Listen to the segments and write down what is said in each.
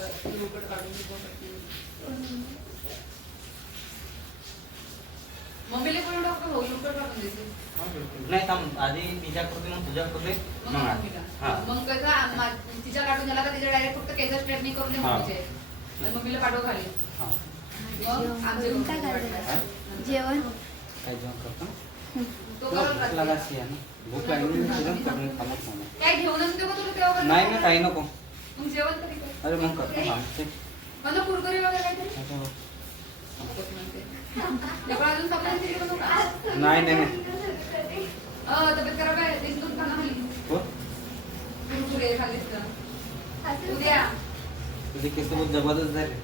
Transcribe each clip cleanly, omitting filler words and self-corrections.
Yogurt काढून मम्मीला पण डॉक्टर हो योगर्ट काढून देते नाही थांब आधी तिच्या करते मग तुझ्या करते मग कसं तिच्या काढून झाला का तिच्या डायरेक्ट फक्त केस स्ट्रेटनिंग करून दे मम्मीचे मम्मीला पाठव खाली मग आमचे जेवण काय जेवण करतो तो करत लगासी आहे ना भूक लागली तुरंत करून थांबत नाही काय घेऊनच देऊ का तुला तेव्हा नाही नाही काही नको मग जेवण तरी कर अरे मग करतो आमचे मला कुरकुरे वगैरे काहीतरी अजून सप्लाय तिकडे बनवू का नाही नाही तब्येत खराब आहे तीन दूध खाणं खाली हो कुरकुरे खाल्लीस का उद्या तुझे केस बहुत जबरदस्त झाले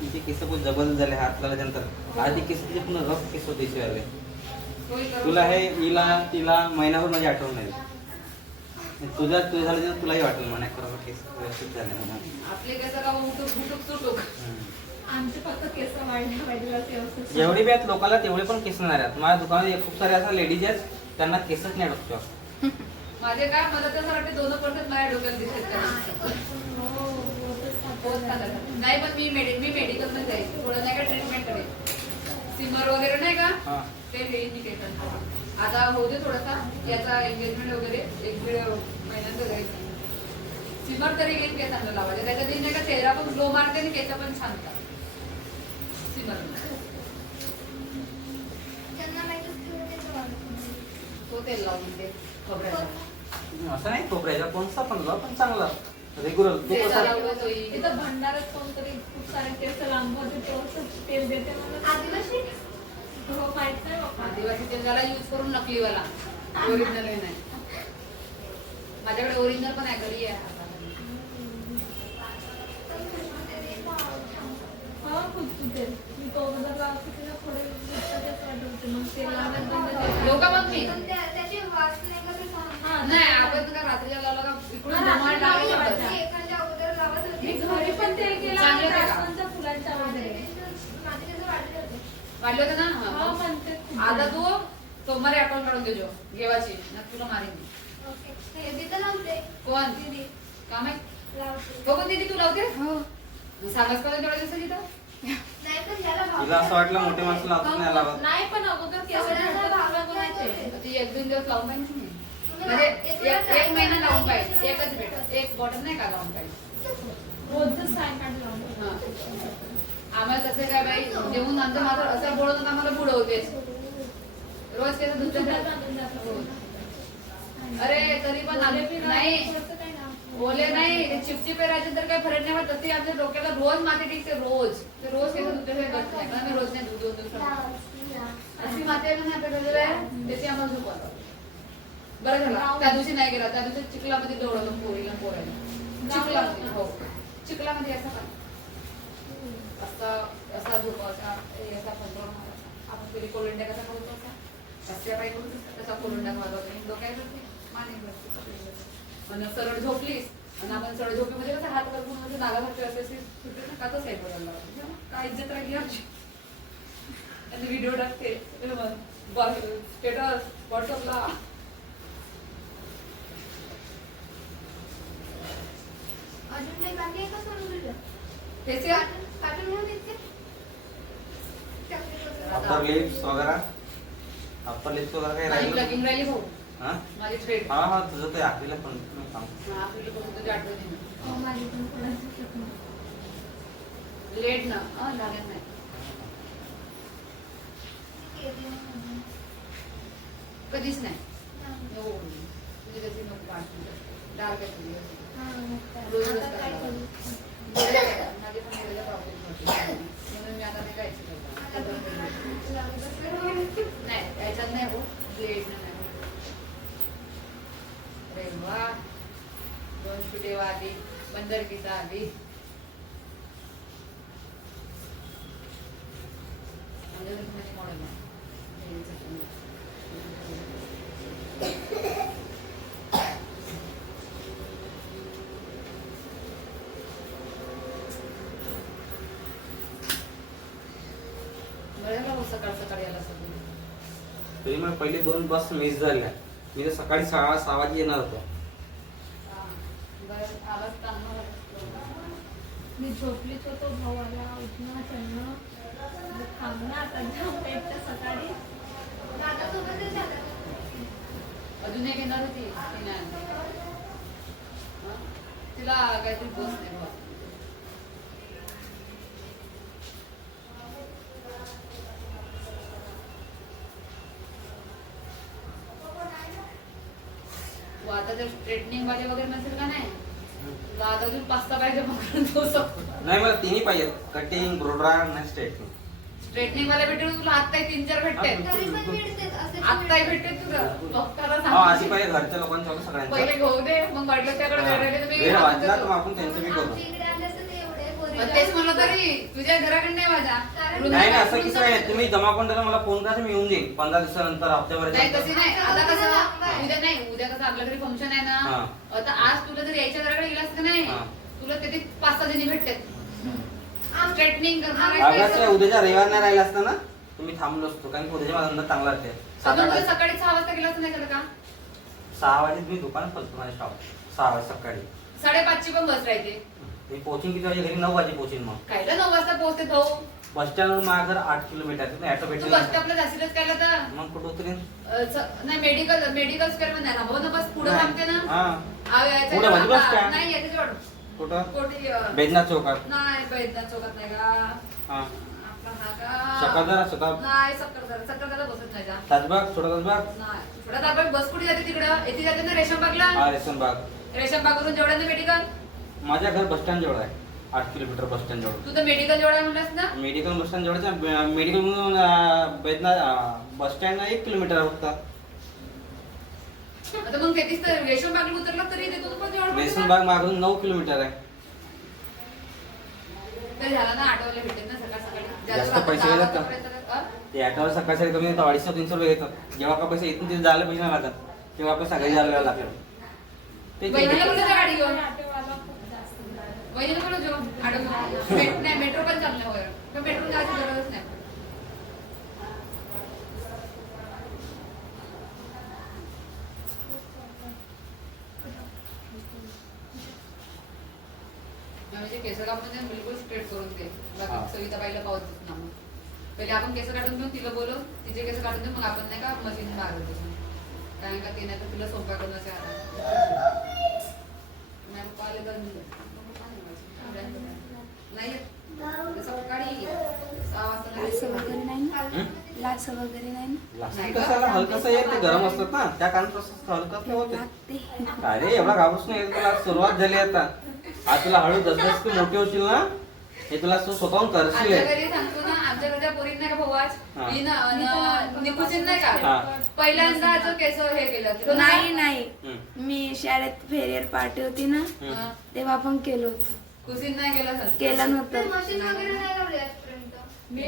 तिचे केस बहुत जबरदस्त झाले हात लावल्यानंतर आधी केस तुझे पुन्हा रफ केस होते शिवायले तुला हे हिला तिला महिनाभर माझी आठवण नाही तुझ्या झालं तुलाही वाटेल म्हणा खरं केस व्यवस्थित झाले म्हणून आपले केस का उठूक सुटूक आमचे फक्त केस वाढल्या पाहिजे जेवढी बी आहेत लोकांना तेवढे पण केस नाही आहेत माझ्या दुकानात खूप सारे अशा लेडीज आहेत त्यांना केसच नाही डॉक्टर माझे काय मला तर वाटते 2% माझ्या डोक्यात दिसत नाही पण मी मेडिकल मध्ये जाईल थोडं नाही का ट्रीटमेंट करेल सिमर वगैरे नाही का ते घेईन मी काही आता होते थोडासा याचा एंगेजमेंट वगैरे 1-1.5 महिन्यात जायचं सिमर तरी घेईन केसांना लावायचं त्याच्यात नाही का चेहरा पण ग्लो मारते आणि केस पण छान सिमर तो तेल लावून ते खोबऱ्याचा असं नाही खोबऱ्याचा कोणता पण लाव पण चांगला रेग्युलर तू कसा इथं भंडारात कोणतरी खूप सारे केस लांब होते तेल देते मला आदिवासी हो माहित नाही बाबा आदिवासी तेल त्याला यूज करून नकलीवाला ओरिजिनल नाही माझ्याकडे ओरिजिनल पण आहे घरी आहे हा खूप तेल मी तो बदल लावते तिला थोडे वाटते मग तेल लावायला बंद केलं. लोक मग मी त्याची वास नाही का ते नाही आपण का रात्रीला लावलं का इकडून जमाड लावायचं एखाद्या अगोदर लावत मी होते घरी पण तेल केलं चांगलं आणि ते का? जास्वंदच्या फुलांच्या वगैरे माझे केस वाढले होते वाढलं होतं हा ना म्हणते खूप. आता तू सोमवारी अकाउंट काढून देजो घेवाची ना तुला मारेन मी. ओके हे तिथं लावते कोण दीदी का माहित लावते बघून दीदी तू लावते हो सांगास का तेवढ्या दिवसाची तर नाही पण त्याला तुला असं वाटलं मोठे माणसं लावतात नाही लावत नाही पण अगोदर केस सगळ्यांना भागात भागात माहिती ती 1-2 दिवस लावून पाहिजे तुम्ही तुम्ही म्हणजे एक एक महिना लावून पाहिजे एकच भेटत एक बॉटल नाही का लावून पाहिजे रोजच सायंकाळी लावून हा. आम्हाला तसं काय बाई जेवून नंतर माझं असं बोलत आम्हाला बुडवतेच रोज केस दुसऱ्या अरे तरी पण नाही ओले नाही ते चिपचिपे राहायचे तर काही फरक नाही पडत तशी आमच्या डोक्याला रोज माती टिकते रोज ते रोज केस दुसऱ्या करत नाही कारण मी रोज नाही दूध 2 दिवसात अशी माती आहे ना आपल्याकडे त्याची आम्हाला झोप आलं बरं झालं त्या दिवशी नाही गेला त्या दिवशी चिखलामध्ये दौडवलं पोरीला पोरायला चिखलामध्ये हो चिखलामध्ये असं का असा असा झोप असा असा पंधरा आपण तरी कोलंड्या कसा करतो असा कशा पाय करू तसा कोलंड्या मारतो डोक्यात करते माने आणि सरळ झोपलीस आणि आपण सरळ झोपेमध्ये कसं हात करून म्हणजे नागासारखे असे सुटले ना काच साईड बघायला काय इज्जत राहिली आमची आणि व्हिडिओ टाकते स्टेटस व्हॉट्सअपला अजून काही बाकी आहे का सोडून दिलं फेसियल काटून म्हणून इतके अप्पर लिप्स वगैरे अप्पर लिप्स वगैरे काही माझी राहिलं प्लगिंग राहिली भाऊ हा माझी थ्रेड हा हा तुझं ते आपल्याला पण सांग आपली पण तुझी आठवण हो, माझी पण थोडंसं लेट ना झाल्यात नाही कधीच नाही नको तुझी कशी नको डार्क आहे तुझी रोज रोज करायला लागलं. माझे पण वेगवेगळे प्रॉब्लेम होते म्हणून मी आता ते काहीच नाही त्याच्यात नाही हो ब्लेड नाही अरे वा 2 शुटे आधी बंदर किसा आधी मॉडेल सकाळ सकाळी आला सगळं तरी मग पहिले 2 बस मिस झाल्या मी तर सकाळी 6 वाजे येणार होतो मी झोपलीच होतो, भाऊ आला उठणं चढणं थांबणं आता जाऊ एकदा सकाळी. दादासोबतच झालं. अजून एक येणार होती ती नाही आली. हं? तिला काहीतरी बस नाही बा. व आता जर स्ट्रेटनिंग वाले वगैरे नसेल का नाही तुला आता अजून 5 पाहिजे पकडून तो नाही मला तिन्ही पाहिजेत, कटिंग ब्रोड्रा आणि स्ट्रेटनिंग. स्ट्रेटनिंग वाले भेटून तुला आत्ताही 3-4 भेटते तरी पण मिळतेच असं आत्ताही भेटते तुला डॉक्टरला हा अशी सांग पाहिजे घरच्या लोकांच्या सगळ्यांच्या. पहिले घेऊ दे मग वाटलं त्याकडे वेळ तुम्ही वेळ वाचला तर मग आपण त्यांचं बी करू. आमच्या इकडे आले असं ते एवढे पोरी पण तेच म्हणलं तरी तुझ्या घराकडे नाही माझ्या कारण- नाही नाही असं किस्सा आहे, तुम्ही जमा करून टाका, मला फोन करा, मी येऊन देईन 15 दिवसानंतर हप्त्याभर. नाही तशी नाही आता कसं उद्या नाही उद्या कसं आपल्या घरी फंक्शन आहे हा. ना आता आज तुला जर यायच्या घराकडे गेलास का नाही हा. तुला तिथे 5-6 जणी भेटतात स्ट्रेटनिंग करणार अगं ते उद्याच्या रविवार नाही राहिला असतं ना तुम्ही थांबलो असतो, कारण की उद्याच्या माझा धंदा चांगला राहते. अजून तुला सकाळी 6 वाजता गेलास नाही का 6 वाजे मी दुकानात पडतो, माझ्या शॉप 6 वाजे सकाळी. 5:30ची पण बस राहते मी पोहोचीन किती वाजे घरी? 9 वाजे पोहोचीन. मग कायला 9 वाजता पोहोचते भाऊ बस स्टँड माझ्या घर 8 किलोमीटर आहे, ऑटो तू भेटेल बस स्टॉपला जाशीलच काय तर मग कुठं उतरेन? नाही मेडिकल स्क्वेअर मध्ये ना भाऊ ना बस पुढे नाही. थांबते ना हा याच्या पुढं म्हणजे बस जवळ- स्टँड. नाही याच्या जवळ कुठं? कोठी बैजनाथ चौकात. नाही बैजनाथ चौकात नाही का हा आपला हा का शकरदारा शताब नाही सक्करदारा बसत नाही जा ताजबाग छोटा ताजबाग. नाही थोडा आपण बस कुठे जाते तिकडं येथे जाते ना रेशमबागला हा रेशनबाग. रेशमबागवरून जेवढा ना मेडिकल माझ्या घर बस स्टँड जवळ आहे, 8 किलोमीटर बस स्टँड जवळ. तू तर मेडिकल जेवढा म्हणलास ना मेडिकल बस स्टँड जवळच्या medical Baijnath bus stand 1 kilometre आहे फक्त. आता मग तेथीच तर रेशमबागला उतरला तरी येते तू पण जवळ रेशनबाग मागून 9 किलोमीटर आहे. तरी झाला ना आठवले भेटेल ना सकाळ सकाळी जास्त ज्याला पैसे दहा घेतात का? वाजेपर्यंत, हा? ते ऑटोवर सकाळी कमी 250-300 रुपये घेतात. जेव्हा का पैसे इथून तिथे जायला पैसे नाही लागत तेव्हा आपण सगळी जायला लागेल. ते वहिनीला कुठे जा गाडी घेऊन ऑटोवाला खूप जास्त झाला. वहिनीला कुठे जाऊ आठवलं नाही मेट्रो पण चाललं होय पण मेट्रो जायची गरजच नाही म्हणजे केस कापून बिलकुल स्ट्रेट करून दे हा. बाकी सविताबाईला पावतच ना मग पहिले आपण केस काढून घेऊन तिला बोलून तिचे केस काढून देऊ मग आपण नाही का मशीन मारत कारण का ते नाही तर तुला सोपा करून असे नाही पप्पा आले तर नाही येत. सकाळी 6 वाजता लाच नाही वगैरे येत. नाही ना लाच वगैरे नाही ना लास्ट कसाला हलकसं येत, ते गरम असतात ना त्या कारण तसं हलकं होते. लागते अरे एवढा घाबरूच नाही, तुला सुरुवात झाली आता. आज तुला हळू जसजस तू मोठी होशील ना हे तुला तू स्वतःहून करशील. आमच्या घरी सांगतो ना आमच्या घरच्या पोरीत नाही का भाऊ आज हा. निकुचिन नाही हा. का पहिल्यांदा जो केस हे केलं तो नाही नाही हम्म. मी शाळेत फेरियर पार्टी होती ना हम्म. तेव्हा पण केलं होतं कुसिन नाही केलं सर केलं नव्हतं मशीन वगैरे नाही लावली आजपर्यंत. मी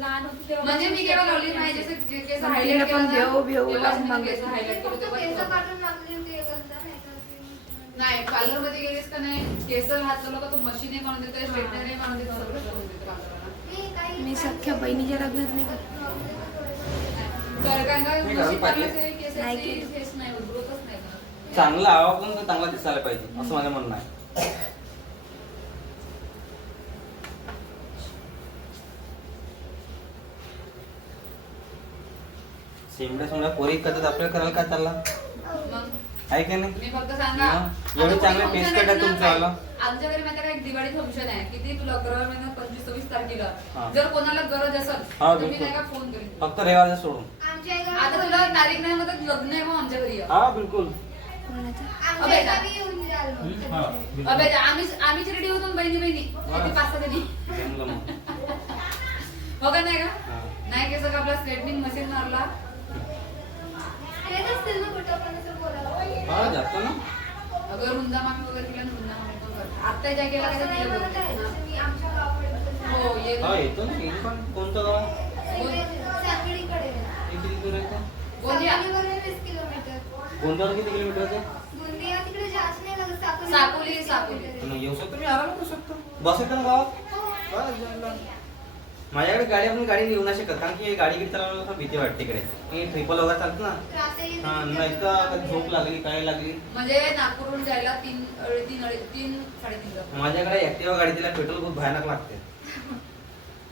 लहान होती तेव्हा म्हणजे मी केव्हा लावली नाही जसं जे केस मग हायलाइट तिला केलं पण ना, भेव- भेव तेव्हाच लावून मी केस मागितलं. हायलाइट केलं फक्त तेव्हाच केस केलं. काढून लागली होती एकदा, नाही का अशी. नाही पार्लर मध्ये गेलीस का नाही केस हात लावला का तो मशीन ही मारून देतो स्ट्रेटनर मारून देतो सगळं करून देतो पार्लरला. मी काही- मी सख्या बहिणीच्या लग्नात नाही का तर कारण का मी मशीन घालून पाहिजे. पार्लरचे केसाची नाही केली. फेस नाही उद्भवतच नाही करत. चांगला आवाज पण चांगला दिसायला पाहिजे असं माझं म्हणणं आहे. शेमड्या पोरी करतात आपल्याला करायला काय चालला मग आहे का नाही? मी फक्त सांगा मग एवढे आता चांगले कोणी पेस्ट function कट आहे आहे ना, तुमच्यावाला. आमच्या घरी माहिती का एक दिवाळी फंक्शन आहे किती तुला 11 महिन्यात 25-26 तारखेला हा. जर कोणाला गरज असेल हा, तर मी बिलकुल. नाही का फोन करेन फक्त रेवाजा सोडून. आमच्या एका- आता तुला तारीख नाही म्हणत लग्न आहे मग आमच्या घरी ये. हा बिलकुल. कोणाचं आमच्या अबे एका जा. बी येऊन राहिलो. हा, बिलकुल. अबे आम्हीच रेडी होतो बहिणी वा. किती 5-6 जणी जमलं मग. हो का नाही का हा. नाही केस का आपला स्ट्रेटनिंग मशीन मारला येत असतील ना कुठं पण असं बोलायला. हा जातो ना. अगर रुंदा मामी वगैरे केला ना रुंदा मामी पण करते आता ज्या केला असं नाही म्हणत आहे, का जसं मी आमच्या गावाकडे हो ये हा येतो ना येईल पण कोणतं गाव? सांगलीकडे किती दूर आहे ते? गोंदिया सांगलीवरून 20 किलोमीटर. गोंदियावर किती किलोमीटर आहे ते? गोंदिया तिकडे जास्त नाही लागत, साकोली. पण येऊ शकतो मी आराम करू शकतो. बस येतं ना गावात? बस जायला. माझ्याकडे गाडी आपण गाडी नेऊ नाही शकत कारण की गाडी चालवायला खूप भीती वाटते इकडे मी ट्रिपल वगैरे चालत ना त्रासही येतो. हा नाही तर झोप लागली काय लागली म्हणजे नागपूरहून जायला 3-3.5 माझ्याकडे ऍक्टिवा गाडी तिला पेट्रोल खूप भयानक लागते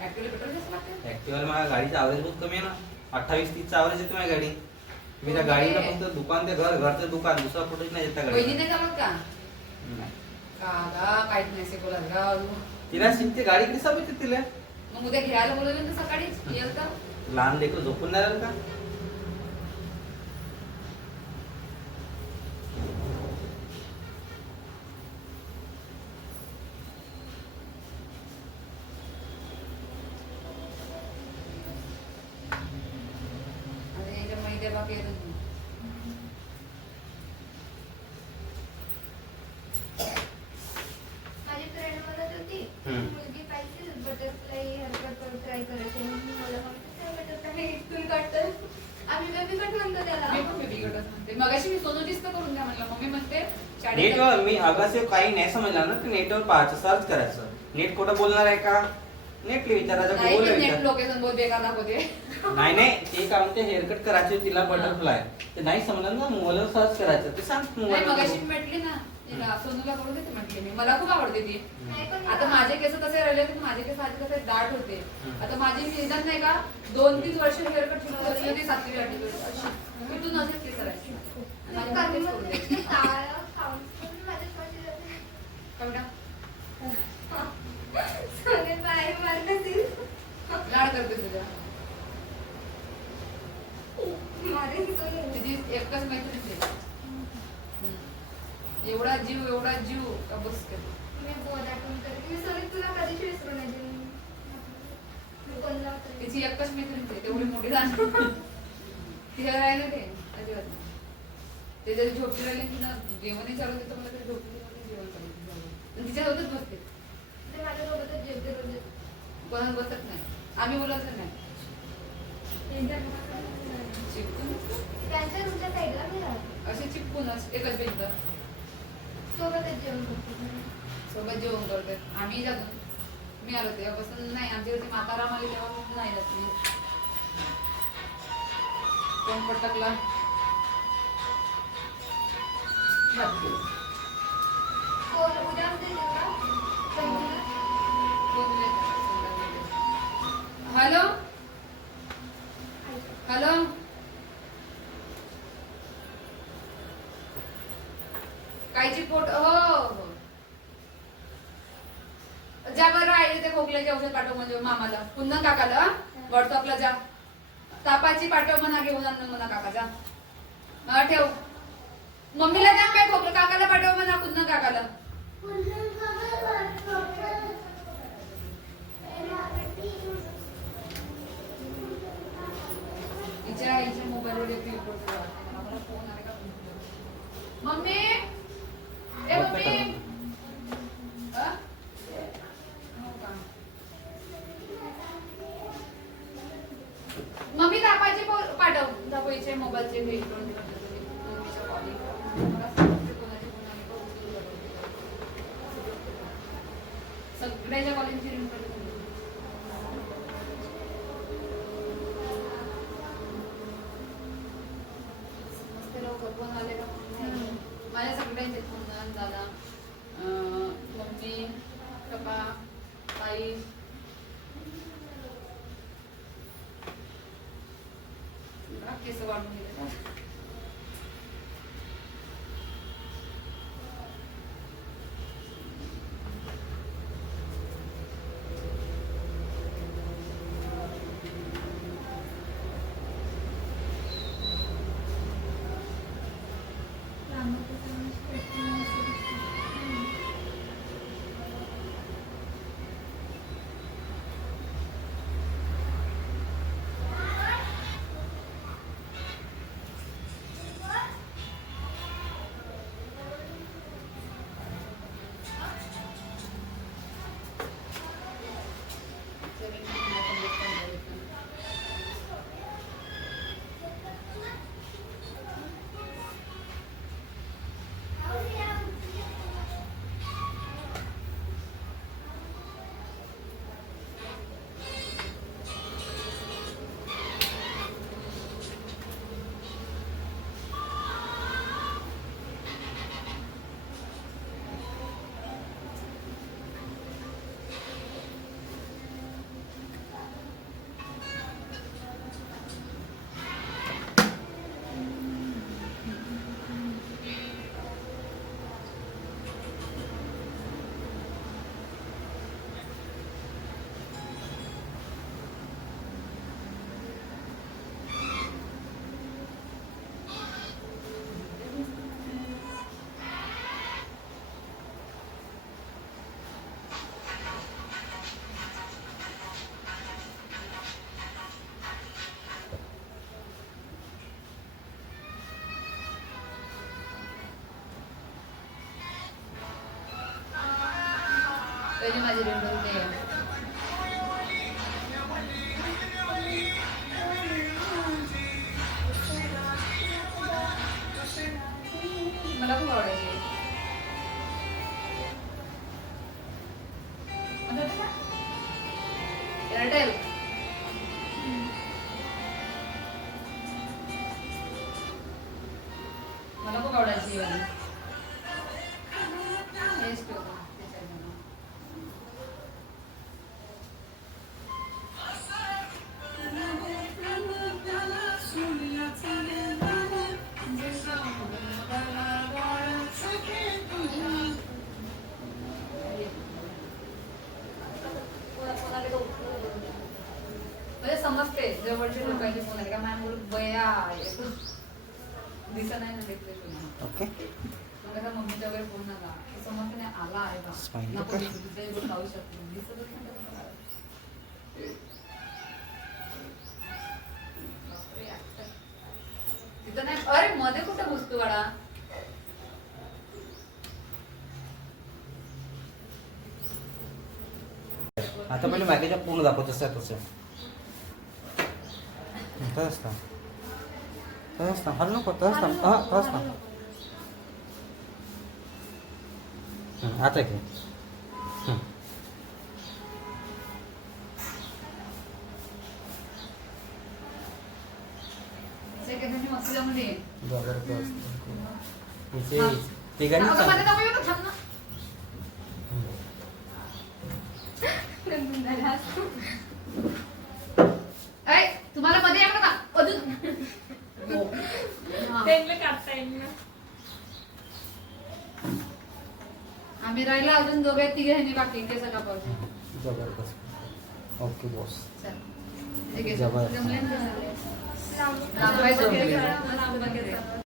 ऍक्च्युअली पेट्रोल जास्त लागते. ऍक्टिव्हाला माझ्या गाडीचा ॲव्हरेज बहुत कमी आहे ना 28-30चा ॲव्हरेज येते माझी गाडी मी त्या गाडीला फक्त दुकान ते घरचं दुकान दुसरा कुठेच नाही येत त्या वहिनी गाडी नाही जमत का काहीच नाही शिकवलं का तिला शिकते गाडी कशी समजते तिला मग उद्या घ्यायला बोलवलं तर सकाळीच येईल तर लहान लेकरं झोपून नाही राहिलं का अरे याच्यामुळे ते बाकी येतच नाही. माझी फ्रेंड म्हणत होती मुलगी पाहिजे बटरफ्लाय हेअरकट ट्राय करायची म्हणून मला म्हणते बटरफ्लाय इथून कट आम्ही बेबी कट म्हणतो त्याला मी पण बेबी कटच म्हणते मगाशी मी सोनोजीच तर करून द्या म्हणलं मम्मी म्हणते नेटवर मी अगं काही नाही समजलं ना की नेटवर पाहायचं सर्च करायचं नेट कुठं बोलणार आहे का नेटली विचारायचं नाही गुगल नेट विचार लोकेशन बहुत बेकार दाखवते नाही नाही ते काय म्हणते हेअरकट करायचे तिला बटरफ्लाय ते नाही समजलं ना मोबाईलवर सर्च करायचं ते सांग नाही मोबाईल मगाशी मी म्हटली ना तिला सोनूला करून देते म्हटली मी मला खूप आवडते ती नाही पण आता माझे केस कसे राहिले होते माझे केस आधी कसे दाट होते हम्म. आता माझी निदान नाही का 2-3 वर्ष हेअरकट सुरू असली होती 7वी 8वी मी तू नसेल केस राहायची आणि माझे केस करून दे. टाळं खाऊन माझ्या पाठी जाते. काय बेटा? सोने बाहेर मारतील लाड करते तुझ्या मारेन सोने. तिची एकच मैत्रीण आहे. एवढा जीव का बस करते मी बहुत आठवण करते मी सोने तुला कधीच विसरू नाही देईन. मी कोणाला विसरू तिची एकच मैत्रीण आहे तेवढी मोठी झाली तिला राहिलं ते अजिबात नाही. ते जरी झोपली राहिली तिला जेवणही चालू होते तर मला तरी झोपली राहिली, जेवण चालू होते. आणि तिच्यासोबतच बसते ते माझ्यासोबतच जेवते रोज. कोणाला बसत नाही आम्ही बोलायचं नाही चिपकून त्यांच्या रूमच्या साईडला मी राहते असे चिपकूनच एकच भिंत सोबतच जेवण करते. सोबत जेवण करते आम्ही जातो मी आलो तेव्हापासून नाही आमच्याकडे माताराम आली तेव्हापासून नाही जात मी कोण पटकला उद्या देऊ का बहिणीला? हॅलो हॅलो कायची पोट हो हो जा बरं राहिले ते खोकल्याचे औषध पाठव म्हणजे मामाला पुन्हा काकाला व्हॉट्सअपला जा तापाची पाठव म्हणा घेऊन आण म्हणा काका जा हा ठेव मम्मीला द्या काय खोकलं काकाला पाठव म्हणा पुन्हा काकाला हिच्या मोबाईलवर एक रिपोर्ट आम्हाला फोन आला का मम्मी ए मम्मी हा? हो का? मम्मी तापाची पाठव दाखवायचे मोबाईलचे रिपोर्ट मम्मीच्या कॉलिंग मला सांगते कोणाचे फोन आले का उचलून बघते. सगळ्याच्या कॉलिंगची रिंग पडली फोन आले का माझ्या सगळ्यांचे फोन दादा मम्मी पप्पा ताई केस वाढून गेले पहिली माझी रेंडर ते मला खूप आवडायची एअरटेल मला खूप आवडायची ही वाली. Best होतं त्याच्यात. म्हणजे समजते जवळचे लोकांचे फोन आले का माझ्या मुलं बया दिसत नाही ना घेतले तुम्ही ओके कसं मम्मीच्या वगैरे फोन आला की समजते नाही आला आहे का Smiley नको का? दिसू, दुसऱ्या दिवशी लावू शकतो दिसतच नाही त्याला. बापरे, actor. तिथं नाही अरे मध्ये कुठं घुसतो वाडा आता पहिले मॅगीच्या पूर्ण दाखव तसं तसं तसंच ना तसंच ना हल नको तसंच ना हां तसंच ना आता घे सेकंदाची मस्ती जमली जबरदस्त हा. इथे तिघांनी मध्ये चांगलं. जाऊ येऊ थांब ना ऐ तुम्हाला मध्ये या का अजून हा. त्यांना काढता येईल ना. आम्ही राहिला अजून दोघे तिघे ह्यांनी बाकी केस कापावचे जबरदस्त ओके बॉस चल ठीक आहे जबरदस्त. जमले ना? लांब- लांब- लांब- लांब- लांब-